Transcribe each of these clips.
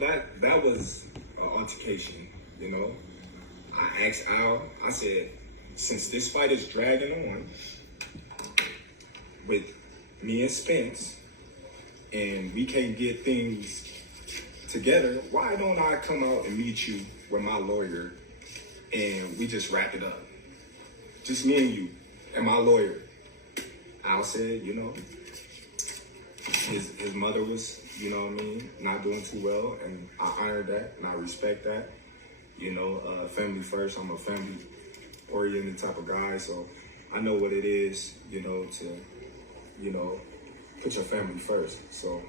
that was an altercation. I asked Al. I said, since this fight is dragging on with me and Spence, and we can't get things together, why don't I come out and meet you with my lawyer, and we just wrap it up, just me and you and my lawyer. Al said, his mother was, not doing too well, and I honor that and I respect that. Family first. I'm a family-oriented type of guy, so I know what it is, to, put your family first. So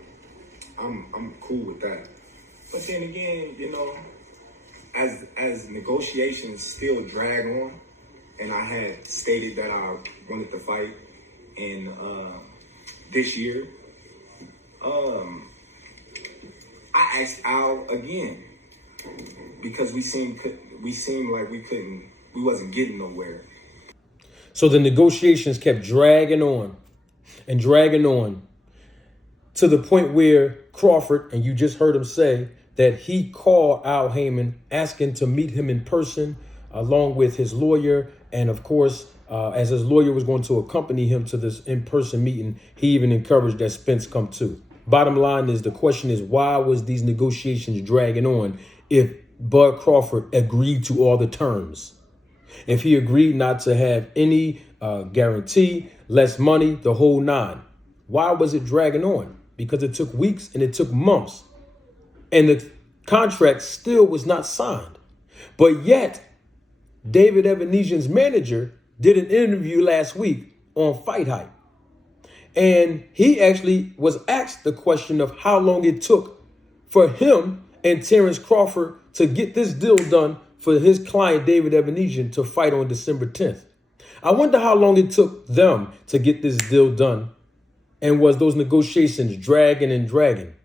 I'm cool with that. But then again, as negotiations still drag on, and I had stated that I wanted to fight in this year, I asked Al again because we seemed like we wasn't getting nowhere. So the negotiations kept dragging on and dragging on to the point where Crawford, and you just heard him say that he called Al Haymon asking to meet him in person along with his lawyer. And of course, as his lawyer was going to accompany him to this in-person meeting, he even encouraged that Spence come too. Bottom line is, the question is, why was these negotiations dragging on if Bud Crawford agreed to all the terms? If he agreed not to have any guarantee, less money, the whole nine, why was it dragging on? Because it took weeks and it took months, and the contract still was not signed. But yet, David Avanesyan's manager did an interview last week on Fight Hype. And he actually was asked the question of how long it took for him and Terence Crawford to get this deal done for his client, David Avanasyan, to fight on December 10th. I wonder how long it took them to get this deal done, and was those negotiations dragging and dragging?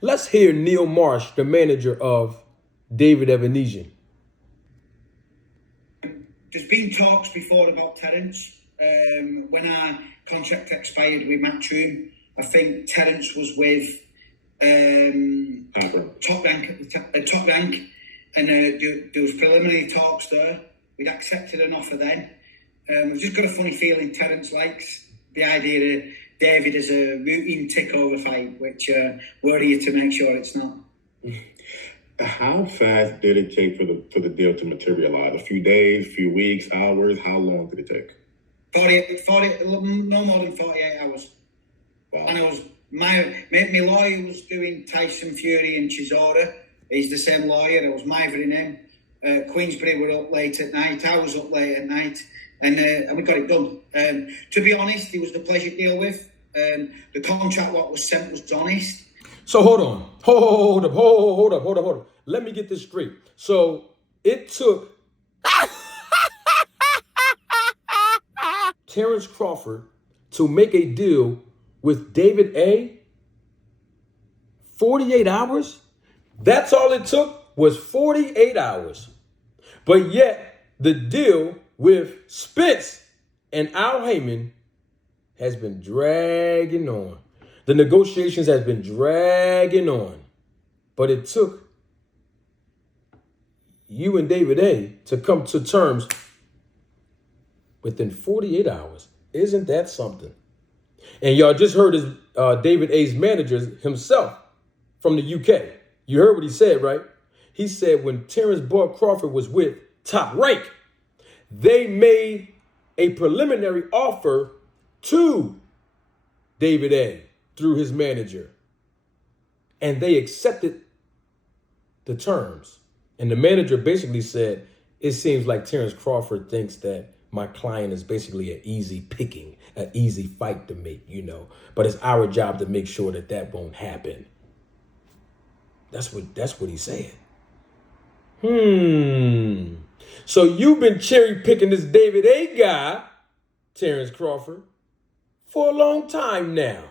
Let's hear Neil Marsh, the manager of David Avanasyan. There's been talks before about Terence. When our contract expired with Matchroom, I think Terence was with Top Rank, and there was preliminary talks there. We'd accepted an offer then. We've just got a funny feeling Terence likes the idea of David as a routine tick-over fight, which worry you to make sure it's not. How fast did it take for the deal to materialize? A few days, a few weeks, hours? How long did it take? 40, no more than 48 hours. Wow. And I was my lawyer was doing Tyson Fury and Chisora. He's the same lawyer. I was mithering him. Queensbury were up late at night. I was up late at night, and we got it done. To be honest, it was the pleasure to deal with. The contract what was sent was honest. So hold on. Hold up. Let me get this straight. So it took Terence Crawford to make a deal with David A. 48 hours? That's all it took, was 48 hours. But yet the deal with Spence and Al Haymon has been dragging on. The negotiations has been dragging on. But it took you and David A. to come to terms within 48 hours. Isn't that something? And y'all just heard his David A.'s manager himself from the UK. You heard what he said, right? He said when Terence Bud Crawford was with Top Rank, they made a preliminary offer to David A. through his manager. And they accepted the terms. And the manager basically said, it seems like Terence Crawford thinks that my client is basically an easy picking, an easy fight to make, But it's our job to make sure that that won't happen. That's what he said. So you've been cherry picking this David A. guy, Terence Crawford, for a long time now.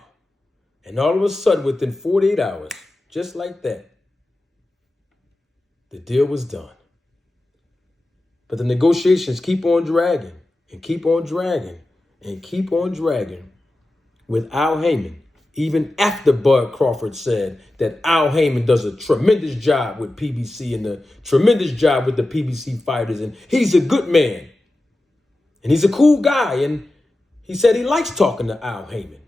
And all of a sudden, within 48 hours, just like that, the deal was done. But the negotiations keep on dragging and keep on dragging and keep on dragging with Al Haymon even after Bud Crawford said that Al Haymon does a tremendous job with PBC and a tremendous job with the PBC fighters, and he's a good man, and he's a cool guy, and he said he likes talking to Al Haymon,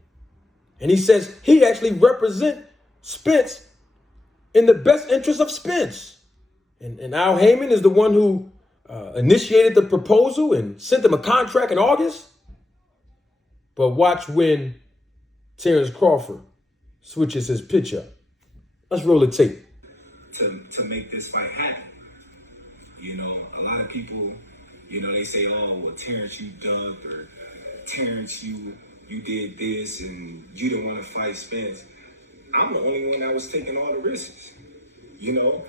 and he says he actually represents Spence in the best interest of Spence, and Al Haymon is the one who initiated the proposal and sent him a contract in August. But watch when Terence Crawford switches his pitch up. Let's roll the tape. To make this fight happen. You know, a lot of people, you know, they say, oh, well, Terence, you ducked, or Terence, you did this, and you didn't want to fight Spence. I'm the only one that was taking all the risks. You know,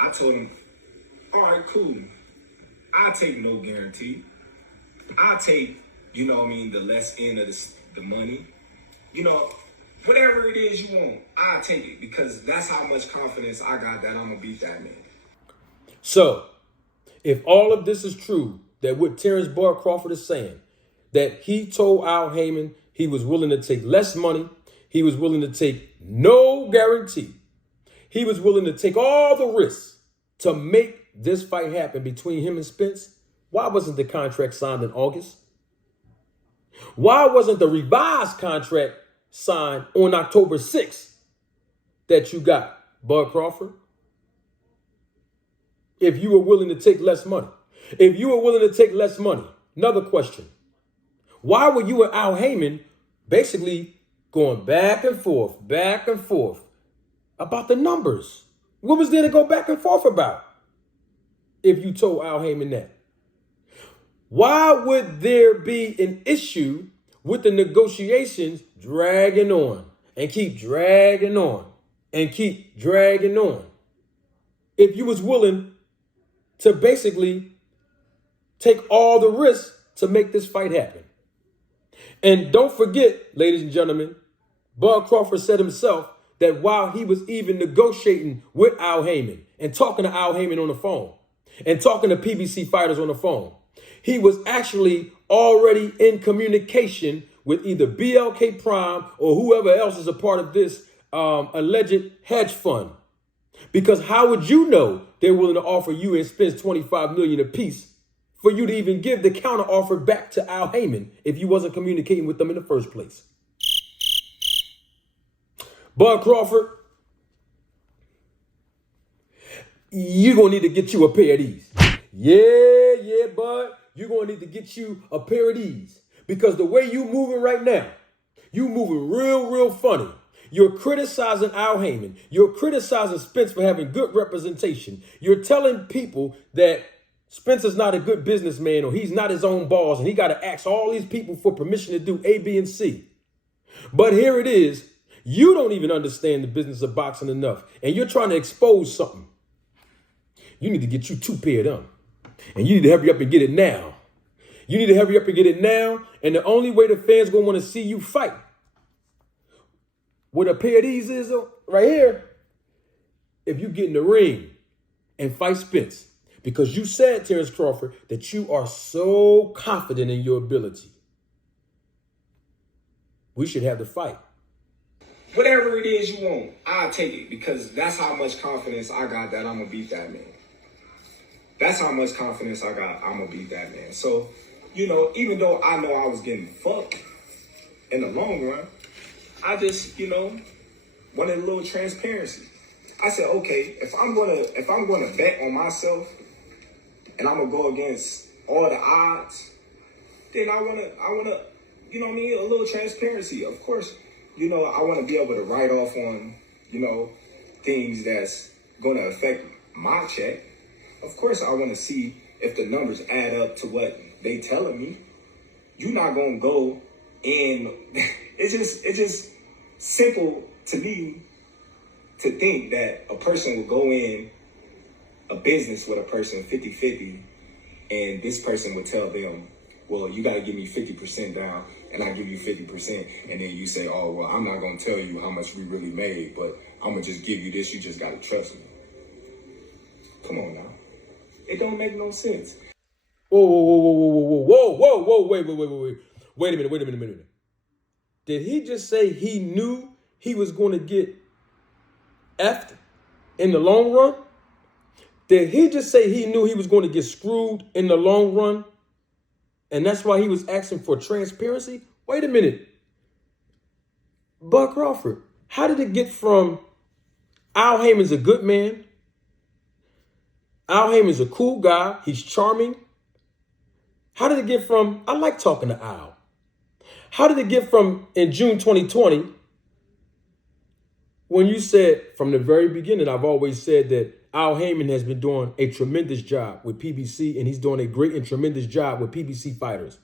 I told him, all right, cool. I'll take no guarantee. I'll take, you know what I mean, the less end of the money. You know, whatever it is you want, I'll take it, because that's how much confidence I got that I'm going to beat that man. So, if all of this is true, that what Terence Bud Crawford is saying, that he told Al Haymon he was willing to take less money, he was willing to take no guarantee, he was willing to take all the risks to make this fight happen between him and Spence, why wasn't the contract signed in August? Why wasn't the revised contract signed on October 6th that you got, Bud Crawford? If you were willing to take less money. If you were willing to take less money. Another question. Why were you and Al Haymon basically going back and forth about the numbers? What was there to go back and forth about if you told Al Haymon that? Why would there be an issue with the negotiations dragging on and keep dragging on and keep dragging on if you was willing to basically take all the risks to make this fight happen? And don't forget, ladies and gentlemen, Bud Crawford said himself that while he was even negotiating with Al Haymon and talking to Al Haymon on the phone and talking to PBC fighters on the phone, he was actually already in communication with either BLK Prime or whoever else is a part of this alleged hedge fund. Because how would you know they're willing to offer you and Spence $25 million apiece for you to even give the counter offer back to Al Haymon if you wasn't communicating with them in the first place? Bud Crawford, you're going to need to get you a pair of these. Yeah, Bud. You're going to need to get you a pair of these. Because the way you moving right now, you moving real funny. You're criticizing Al Haymon. You're criticizing Spence for having good representation. You're telling people that Spence is not a good businessman or he's not his own boss and he got to ask all these people for permission to do A, B, and C. But here it is. You don't even understand the business of boxing enough. And you're trying to expose something. You need to get you 2 pair of them. And you need to hurry up and get it now. You need to hurry up and get it now. And the only way the fans going to want to see you fight what a pair of these is right here, if you get in the ring and fight Spence. Because you said, Terence Crawford, that you are so confident in your ability. We should have the fight. Whatever it is you want, I'll take it, because that's how much confidence I got that I'm going to beat that man. That's how much confidence I got I'm going to beat that man. So, you know, even though I know I was getting fucked in the long run, I just, you know, wanted a little transparency. I said, okay, if I'm gonna bet on myself and I'm gonna go against all the odds, then I wanna, you know what I mean, a little transparency. Of course, you know, I want to be able to write off on, you know, things that's gonna affect my check. Of course, I want to see if the numbers add up to what they telling me. You're not gonna go in. It's just simple to me to think that a person will go in a business with a person 50-50 and this person would tell them, well, you got to give me 50% down and I give you 50%. And then you say, oh, well, I'm not going to tell you how much we really made, but I'm going to just give you this. You just got to trust me. Come on now. It don't make no sense. Whoa, wait a minute. Did he just say he knew he was going to get effed in the long run? Did he just say he knew he was going to get screwed in the long run? And that's why he was asking for transparency? Wait a minute. Bud Crawford, how did it get from Al Haymon's a good man, Al Haymon's a cool guy, he's charming? How did it get from, I like talking to Al. How did it get from in June 2020, when you said from the very beginning, I've always said that Al Haymon has been doing a tremendous job with PBC, and he's doing a great and tremendous job with PBC fighters.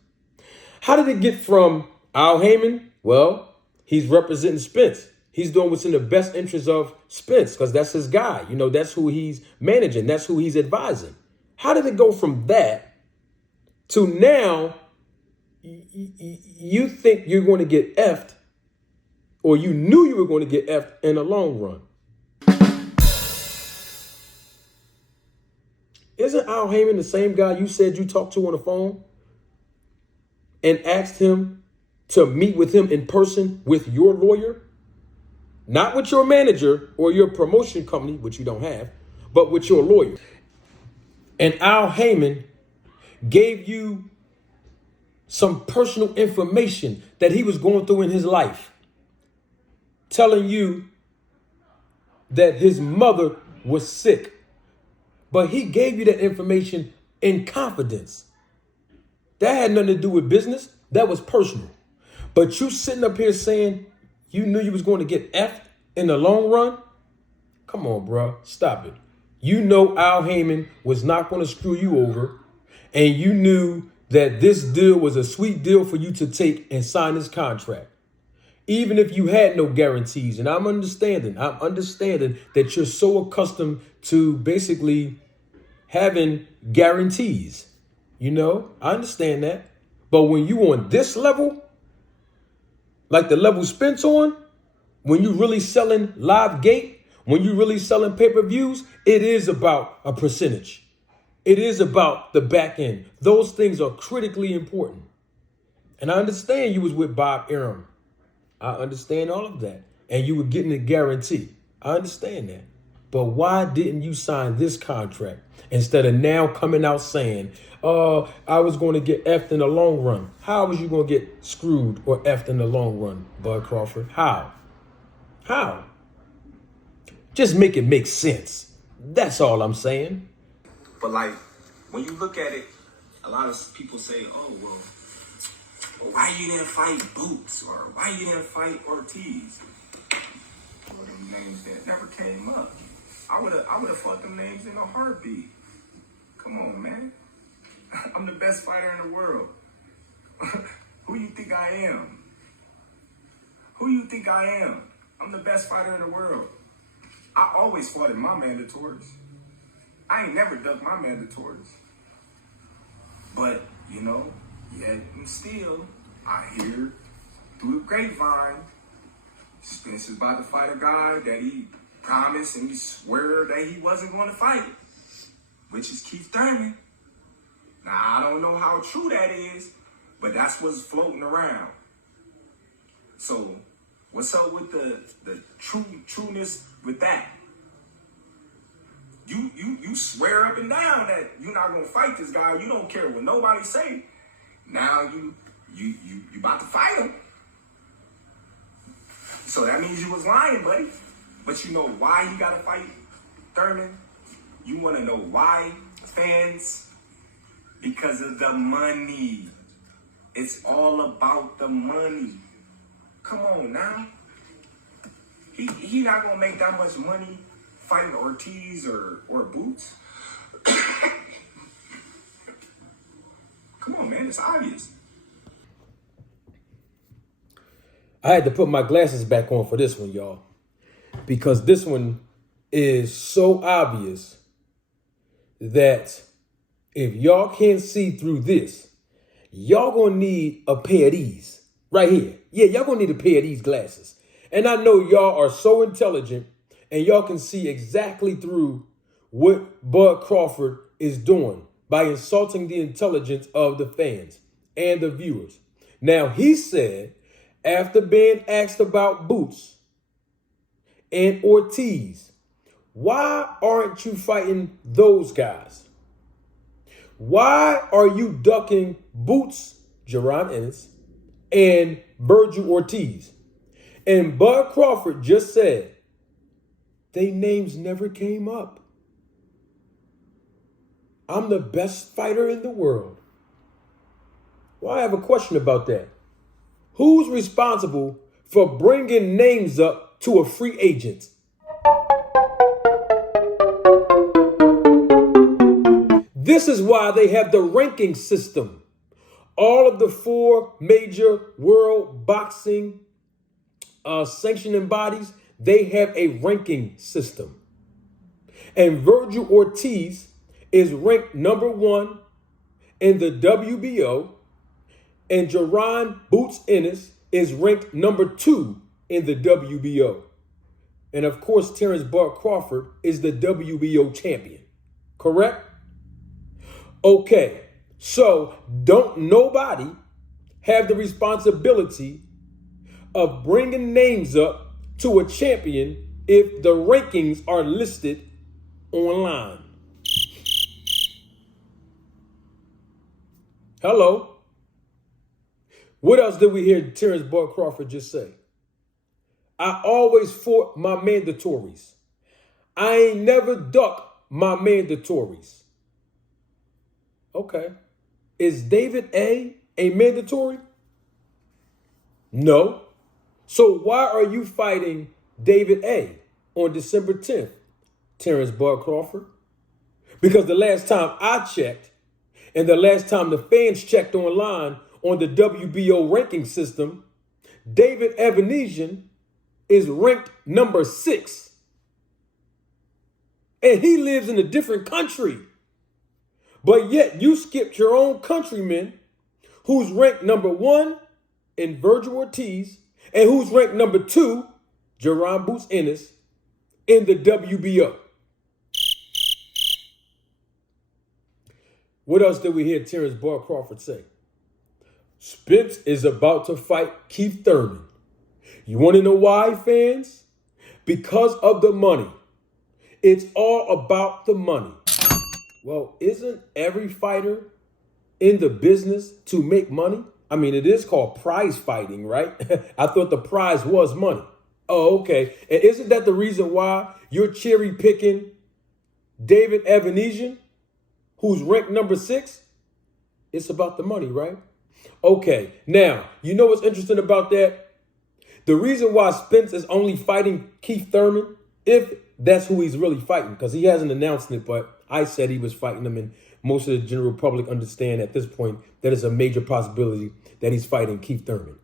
How did it get from Al Haymon? Well, he's representing Spence. He's doing what's in the best interest of Spence because that's his guy. You know, that's who he's managing. That's who he's advising. How did it go from that to now you think you're going to get effed, or you knew you were going to get effed in the long run? Isn't Al Haymon the same guy you said you talked to on the phone and asked him to meet with him in person with your lawyer? Not with your manager or your promotion company, which you don't have, but with your lawyer. And Al Haymon gave you some personal information that he was going through in his life, telling you that his mother was sick. But he gave you that information in confidence. That had nothing to do with business. That was personal. But you sitting up here saying you knew you was going to get effed in the long run? Come on, bro. Stop it. You know Al Haymon was not going to screw you over. And you knew that this deal was a sweet deal for you to take and sign this contract. Even if you had no guarantees. And I'm understanding that you're so accustomed to basically having guarantees. You know, I understand that. But when you on this level, like the level Spence on, when you really selling live gate, when you really selling pay-per-views, it is about a percentage. It is about the back end. Those things are critically important. And I understand you was with Bob Arum. I understand all of that. And you were getting a guarantee. I understand that. But why didn't you sign this contract instead of now coming out saying, oh, I was going to get effed in the long run? How was you going to get screwed or effed in the long run, Bud Crawford? How? How? Just make it make sense. That's all I'm saying. But like, when you look at it, a lot of people say, oh, well, why you didn't fight Boots, or why you didn't fight Ortiz? Well, them names that never came up. I would have fought them names in a heartbeat. Come on, man. I'm the best fighter in the world. Who you think I am? Who you think I am? I'm the best fighter in the world. I always fought in my mandatories. I ain't never ducked my mandatories. But, you know, yet and still, I hear through the grapevine, Spence is about to fight a guy that he promised and he swore that he wasn't going to fight, which is Keith Thurman. Now, I don't know how true that is, but that's what's floating around. So, what's up with the trueness with that? You swear up and down that you're not gonna fight this guy. You don't care what nobody say. Now you about to fight him. So that means you was lying, buddy. But you know why you gotta fight Thurman? You wanna know why, fans? Because of the money. It's all about the money. Come on now. He not gonna make that much money fighting Ortiz or Boots. Come on, man, it's obvious. I had to put my glasses back on for this one, y'all, because this one is so obvious that if y'all can't see through this, y'all gonna need a pair of these right here. Yeah, y'all gonna need a pair of these glasses. And I know y'all are so intelligent and y'all can see exactly through what Bud Crawford is doing by insulting the intelligence of the fans and the viewers. Now, he said after being asked about Boots and Ortiz, why aren't you fighting those guys? Why are you ducking Boots, Jerron Ennis, and Virgil Ortiz? And Bud Crawford just said they names never came up. I'm the best fighter in the world. Well, I have a question about that. Who's responsible for bringing names up to a free agent? This is why they have the ranking system. All of the 4 major world boxing sanctioning bodies, they have a ranking system. And Virgil Ortiz is ranked number 1 in the WBO, and Jerron Boots Ennis is ranked number 2 in the WBO. And of course, Terence Bud Crawford is the WBO champion. Correct? Okay, so don't nobody have the responsibility of bringing names up to a champion if the rankings are listed online. Hello. What else did we hear Terence Bud Crawford just say? I always fought my mandatories. I ain't never ducked my mandatories. Okay. Is David A mandatory? No. So why are you fighting David A on December 10th, Terence Bud Crawford? Because the last time I checked, and the last time the fans checked online on the WBO ranking system, David Avanasyan is ranked number 6. And he lives in a different country. But yet you skipped your own countryman who's ranked number 1 in Virgil Ortiz and who's ranked number 2, Jerron Boots Ennis, in the WBO. What else did we hear Terence Bud Crawford say? Spence is about to fight Keith Thurman. You want to know why, fans? Because of the money. It's all about the money. Well, isn't every fighter in the business to make money? I mean, it is called prize fighting, right? I thought the prize was money. Oh, okay. And isn't that the reason why you're cherry picking David Avanasyan, who's ranked number 6? It's about the money, right? Okay. Now, you know what's interesting about that? The reason why Spence is only fighting Keith Thurman, if that's who he's really fighting, because he hasn't announced it, but I said he was fighting him, and most of the general public understand at this point that it's a major possibility that he's fighting Keith Thurman.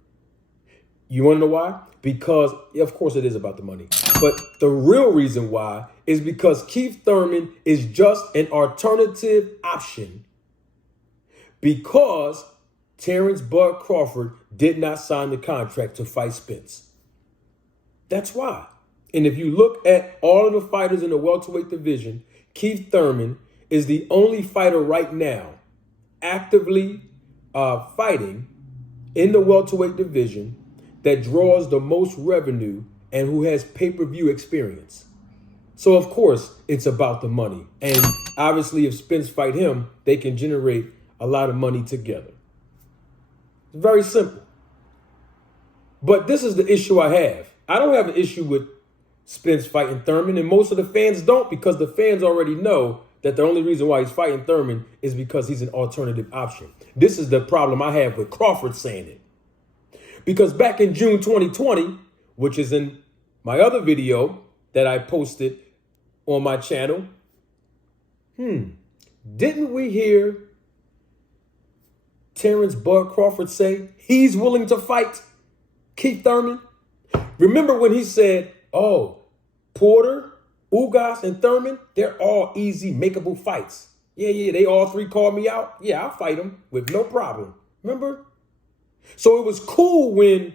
You want to know why? Because, of course, it is about the money. But the real reason why is because Keith Thurman is just an alternative option because Terence Bud Crawford did not sign the contract to fight Spence. That's why. And if you look at all of the fighters in the welterweight division, Keith Thurman is the only fighter right now actively fighting in the welterweight division that draws the most revenue and who has pay-per-view experience. So, of course, it's about the money. And obviously, if Spence fight him, they can generate a lot of money together. It's very simple. But this is the issue I have. I don't have an issue with Spence fighting Thurman, and most of the fans don't, because the fans already know that the only reason why he's fighting Thurman is because he's an alternative option. This is the problem I have with Crawford saying it. Because back in June 2020, which is in my other video that I posted on my channel, didn't we hear Terence Bud Crawford say he's willing to fight Keith Thurman? Remember when he said, oh, Porter, Ugas, and Thurman, they're all easy, makeable fights. Yeah, they all 3 called me out. Yeah, I'll fight them with no problem. Remember? So it was cool when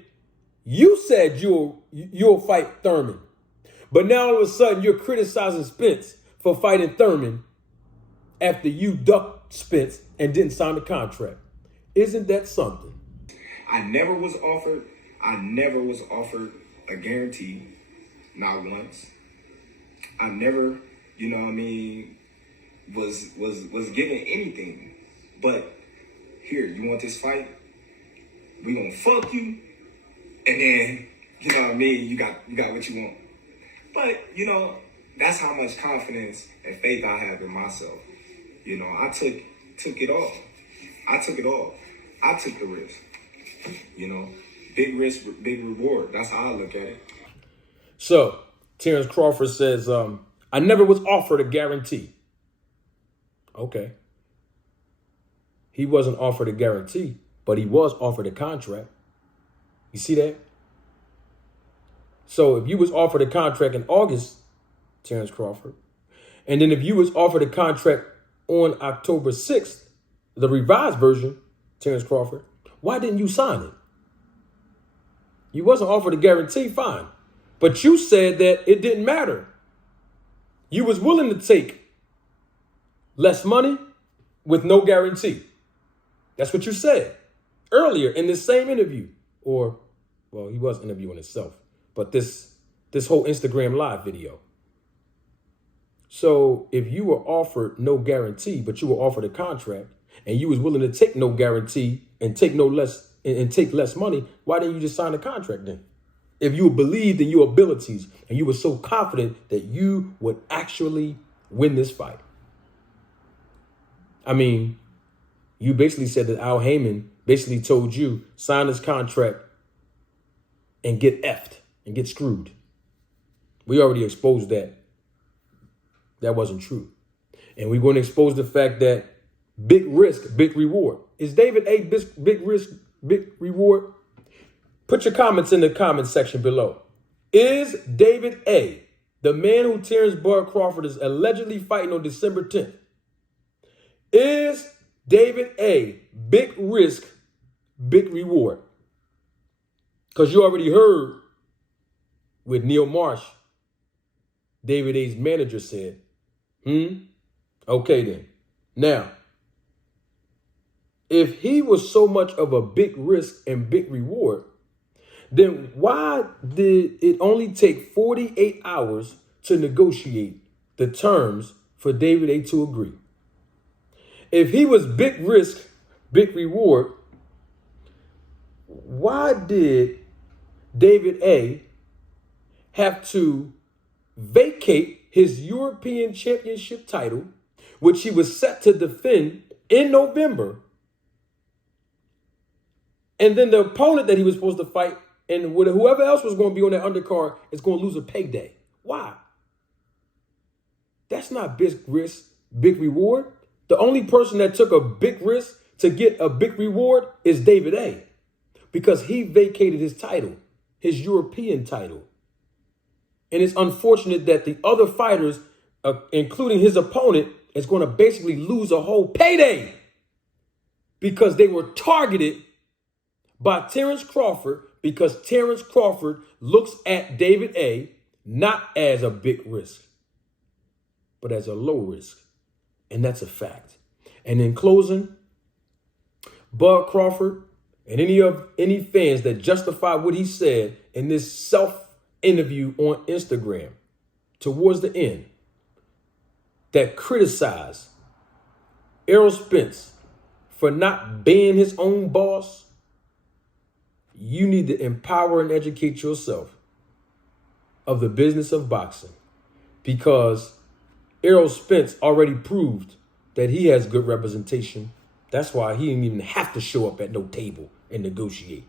you said you'll fight Thurman. But now all of a sudden you're criticizing Spence for fighting Thurman after you ducked Spence and didn't sign the contract. Isn't that something? I never was offered I never was offered a guarantee, not once. I never, you know what I mean, was given anything. But here, you want this fight? We gonna fuck you, and then, you know what I mean, you got what you want. But, you know, that's how much confidence and faith I have in myself. You know, I took it all. I took it all. I took the risk. You know, big risk, big reward. That's how I look at it. So, Terence Crawford says, I never was offered a guarantee. Okay. He wasn't offered a guarantee, but he was offered a contract. You see that? So if you was offered a contract in August, Terence Crawford, and then if you was offered a contract on October 6th, the revised version, Terence Crawford, why didn't you sign it? You wasn't offered a guarantee, fine. But you said that it didn't matter. You was willing to take less money with no guarantee. That's what you said earlier in this same interview. Or, well, he was interviewing himself. But this whole Instagram live video. So if you were offered no guarantee, but you were offered a contract and you was willing to take no guarantee and take no less and take less money, why didn't you just sign a contract then? If you believed in your abilities and you were so confident that you would actually win this fight. I mean, you basically said that Al Haymon basically told you sign this contract and get effed and get screwed. We already exposed that. That wasn't true. And we're going to expose the fact that big risk, big reward. Is David A. big risk, big reward? Put your comments in the comment section below. Is David A. the man who Terence Bud Crawford is allegedly fighting on December 10th? Is David A. big risk, big reward? Because you already heard with Neil Marsh, David A.'s manager said, okay then. Now, if he was so much of a big risk and big reward, then why did it only take 48 hours to negotiate the terms for David A. to agree? If he was big risk, big reward, why did David A. have to vacate his European Championship title, which he was set to defend in November, and then the opponent that he was supposed to fight and whoever else was going to be on that undercard is going to lose a payday? Why? That's not big risk, big reward. The only person that took a big risk to get a big reward is David A. because he vacated his title, his European title. And it's unfortunate that the other fighters, including his opponent, is going to basically lose a whole payday because they were targeted by Terence Crawford, because Terence Crawford looks at David A. not as a big risk, but as a low risk. And that's a fact. And in closing, Bud Crawford and any fans that justify what he said in this self-interview on Instagram towards the end, that criticize Errol Spence for not being his own boss, you need to empower and educate yourself of the business of boxing, because Errol Spence already proved that he has good representation. That's why he didn't even have to show up at no table and negotiate.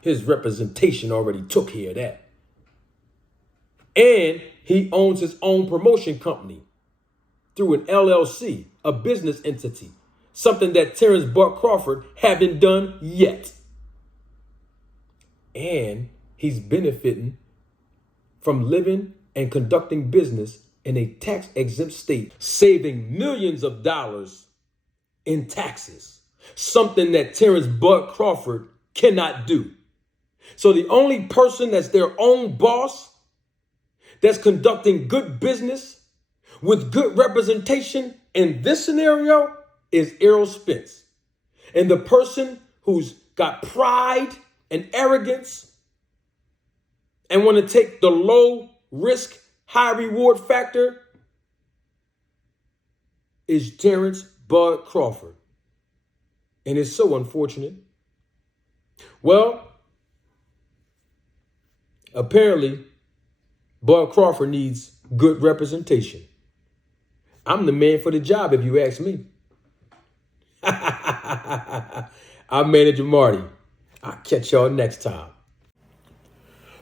His representation already took care of that. And he owns his own promotion company through an LLC, a business entity, something that Terence Bud Crawford haven't done yet. And he's benefiting from living and conducting business in a tax-exempt state, saving millions of dollars in taxes, something that Terence Bud Crawford cannot do. So the only person that's their own boss, that's conducting good business with good representation in this scenario, is Errol Spence. And the person who's got pride and arrogance and want to take the low risk, high reward factor is Terence Bud Crawford. And it's so unfortunate. Well, apparently, Bud Crawford needs good representation. I'm the man for the job, if you ask me. I'm Manager Marty. I'll catch y'all next time.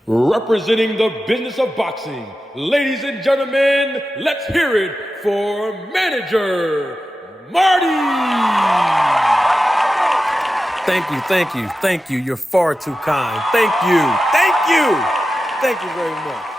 Representing the business of boxing, ladies and gentlemen, let's hear it for Manager Marty. Thank you. You're far too kind. Thank you very much.